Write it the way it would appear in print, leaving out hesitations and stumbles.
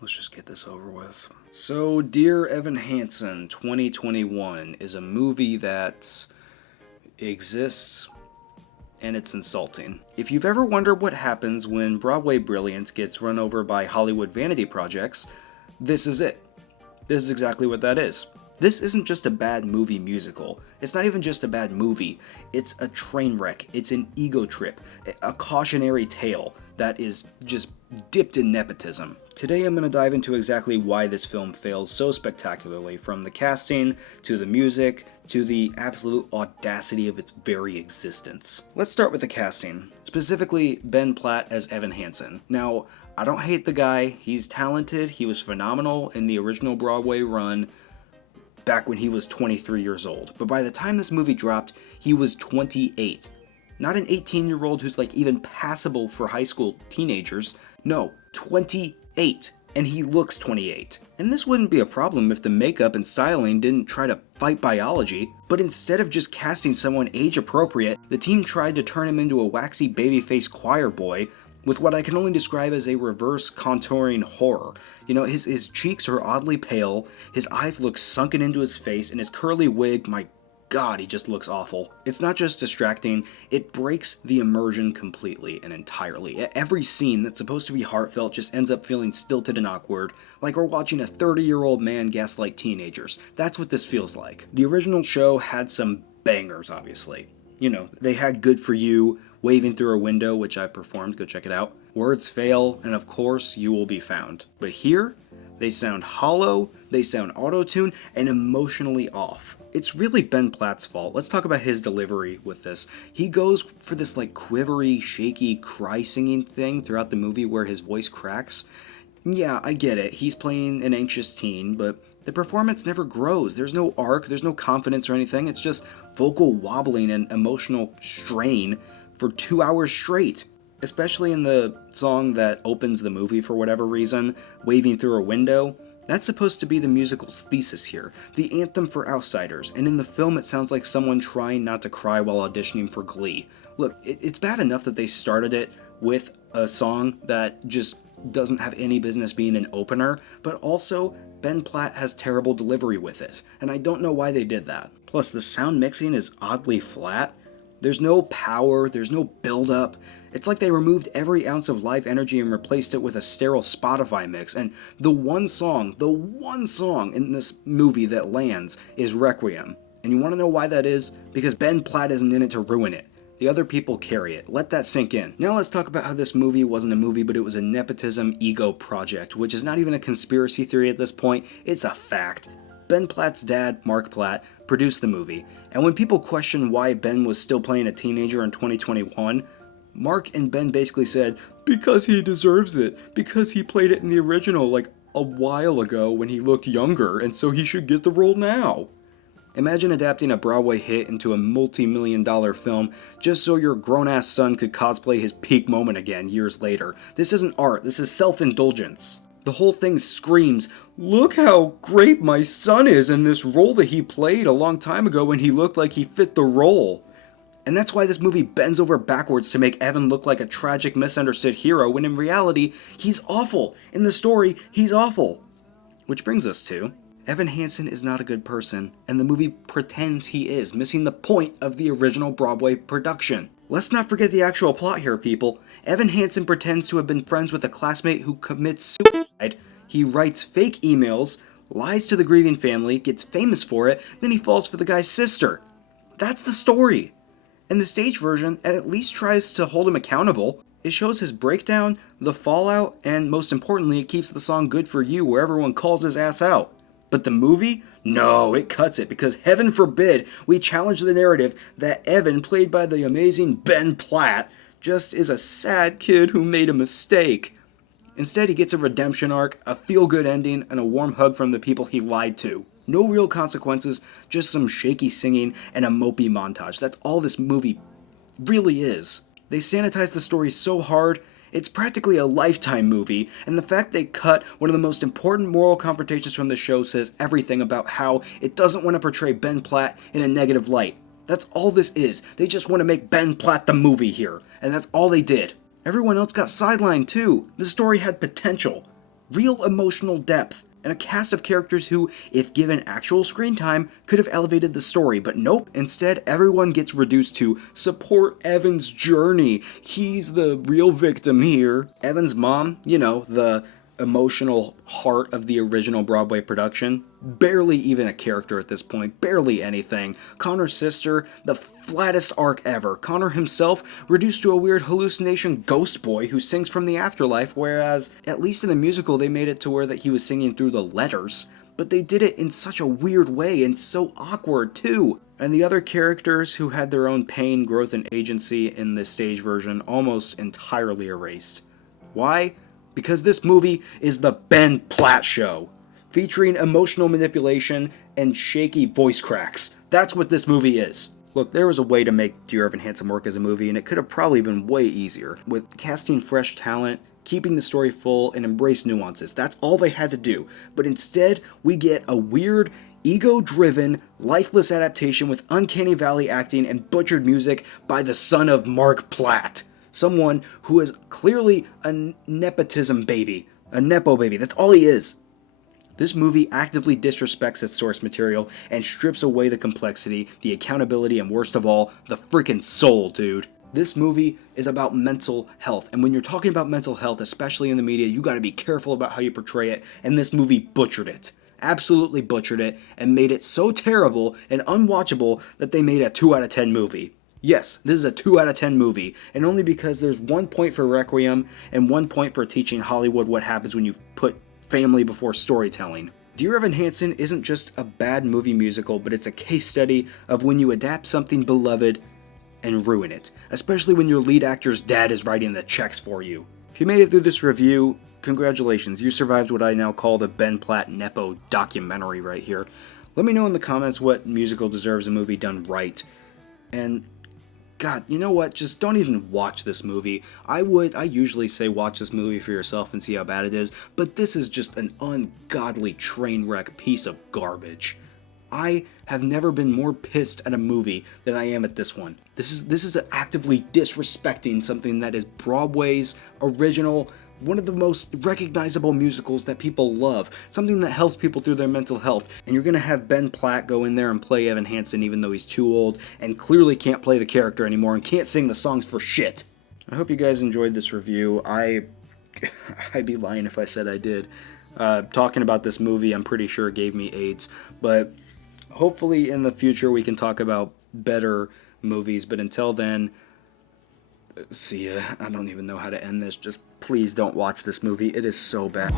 Let's just get this over with. So, Dear Evan Hansen 2021 is a movie that exists and it's insulting. If you've ever wondered what happens when Broadway brilliance gets run over by Hollywood vanity projects, this is it. This is exactly what that is. This isn't just a bad movie musical. It's not even just a bad movie. It's a train wreck. It's an ego trip. A cautionary tale that is just dipped in nepotism. Today I'm going to dive into exactly why this film fails so spectacularly, from the casting, to the music, to the absolute audacity of its very existence. Let's start with the casting, specifically Ben Platt as Evan Hansen. Now, I don't hate the guy. He's talented. He was phenomenal in the original Broadway run back when he was 23 years old. But by the time this movie dropped, he was 28. Not an 18-year-old who's like even passable for high school teenagers. No, 28. And he looks 28. And this wouldn't be a problem if the makeup and styling didn't try to fight biology, but instead of just casting someone age appropriate, the team tried to turn him into a waxy babyface choir boy with what I can only describe as a reverse contouring horror. You know, his cheeks are oddly pale, his eyes look sunken into his face, and his curly wig, my God, he just looks awful. It's not just distracting, it breaks the immersion completely and entirely. Every scene that's supposed to be heartfelt just ends up feeling stilted and awkward, like we're watching a 30-year-old man gaslight teenagers. That's what this feels like. The original show had some bangers, obviously. You know, they had Good For You, Waving Through a Window, which I performed, go check it out. Words Fail, and of course, You Will Be Found. But here, they sound hollow, they sound auto-tuned, and emotionally off. It's really Ben Platt's fault. Let's talk about his delivery with this. He goes for this like quivery, shaky, cry-singing thing throughout the movie where his voice cracks. Yeah, I get it. He's playing an anxious teen, but the performance never grows. There's no arc, there's no confidence or anything. It's just vocal wobbling and emotional strain for 2 hours straight. Especially in the song that opens the movie for whatever reason, Waving Through a Window. That's supposed to be the musical's thesis here, the anthem for outsiders, and in the film it sounds like someone trying not to cry while auditioning for Glee. Look, it's bad enough that they started it with a song that just doesn't have any business being an opener, but also Ben Platt has terrible delivery with it, and I don't know why they did that. Plus, the sound mixing is oddly flat. There's no power, there's no build-up. It's like they removed every ounce of live energy and replaced it with a sterile Spotify mix, and the one song in this movie that lands is Requiem. And you want to know why that is? Because Ben Platt isn't in it to ruin it. The other people carry it. Let that sink in. Now let's talk about how this movie wasn't a movie, but it was a nepotism ego project, which is not even a conspiracy theory at this point, it's a fact. Ben Platt's dad, Mark Platt, produced the movie, and when people question why Ben was still playing a teenager in 2021, Mark and Ben basically said, because he deserves it, because he played it in the original like a while ago when he looked younger, and so he should get the role now. Imagine adapting a Broadway hit into a multi-million-dollar film just so your grown-ass son could cosplay his peak moment again years later. This isn't art, this is self-indulgence. The whole thing screams, look how great my son is in this role that he played a long time ago when he looked like he fit the role. And that's why this movie bends over backwards to make Evan look like a tragic, misunderstood hero, when in reality, he's awful. In the story, he's awful. Which brings us to, Evan Hansen is not a good person, and the movie pretends he is, missing the point of the original Broadway production. Let's not forget the actual plot here, people. Evan Hansen pretends to have been friends with a classmate who commits suicide. He writes fake emails, lies to the grieving family, gets famous for it, then he falls for the guy's sister. That's the story. And the stage version at least tries to hold him accountable. It shows his breakdown, the fallout, and most importantly, it keeps the song Good For You where everyone calls his ass out. But the movie? No, it cuts it, because heaven forbid we challenge the narrative that Evan, played by the amazing Ben Platt, just is a sad kid who made a mistake. Instead, he gets a redemption arc, a feel-good ending, and a warm hug from the people he lied to. No real consequences, just some shaky singing and a mopey montage. That's all this movie really is. They sanitize the story so hard, it's practically a Lifetime movie, and the fact they cut one of the most important moral confrontations from the show says everything about how it doesn't want to portray Ben Platt in a negative light. That's all this is. They just want to make Ben Platt the movie here, and that's all they did. Everyone else got sidelined too. The story had potential. real emotional depth, and a cast of characters who, if given actual screen time, could have elevated the story, but nope, instead everyone gets reduced to support Evan's journey. He's the real victim here. Evan's mom, the emotional heart of the original Broadway production, barely even a character at this point, barely anything. Connor's sister, the flattest arc ever. Connor himself reduced to a weird hallucination ghost boy who sings from the afterlife, whereas at least in the musical they made it to where that he was singing through the letters. But they did it in such a weird way and so awkward too. And the other characters who had their own pain, growth, and agency in the stage version almost entirely erased. Why? Because this movie is the Ben Platt Show, featuring emotional manipulation and shaky voice cracks. That's what this movie is. Look, there was a way to make Dear Evan Hansen work as a movie, and it could have probably been way easier. With casting fresh talent, keeping the story full, and embrace nuances. That's all they had to do. But instead, we get a weird, ego-driven, lifeless adaptation with uncanny valley acting and butchered music by the son of Mark Platt. Someone who is clearly a nepotism baby. A nepo baby. That's all he is. This movie actively disrespects its source material and strips away the complexity, the accountability, and worst of all, the freaking soul, dude. This movie is about mental health, and when you're talking about mental health, especially in the media, you gotta be careful about how you portray it, and this movie butchered it. Absolutely butchered it, and made it so terrible and unwatchable that they made a 2 out of 10 movie. Yes, this is a 2 out of 10 movie, and only because there's 1 point for Requiem and 1 point for teaching Hollywood what happens when you put family before storytelling. Dear Evan Hansen isn't just a bad movie musical, but it's a case study of when you adapt something beloved and ruin it, especially when your lead actor's dad is writing the checks for you. If you made it through this review, congratulations, you survived what I now call the Ben Platt Nepo documentary right here. Let me know in the comments what musical deserves a movie done right. And God, you know what? Just don't even watch this movie. I usually say watch this movie for yourself and see how bad it is, but this is just an ungodly train wreck piece of garbage. I have never been more pissed at a movie than I am at this one. This is actively disrespecting something that is Broadway's original, one of the most recognizable musicals that people love, something that helps people through their mental health, and you're gonna have Ben Platt go in there and play Evan Hansen even though he's too old and clearly can't play the character anymore and can't sing the songs for shit. I hope you guys enjoyed this review. I'd be lying if I said I did. Talking about this movie, I'm pretty sure it gave me AIDS, but hopefully in the future we can talk about better movies, but until then, see ya. I don't even know how to end this. Just please don't watch this movie. It is so bad.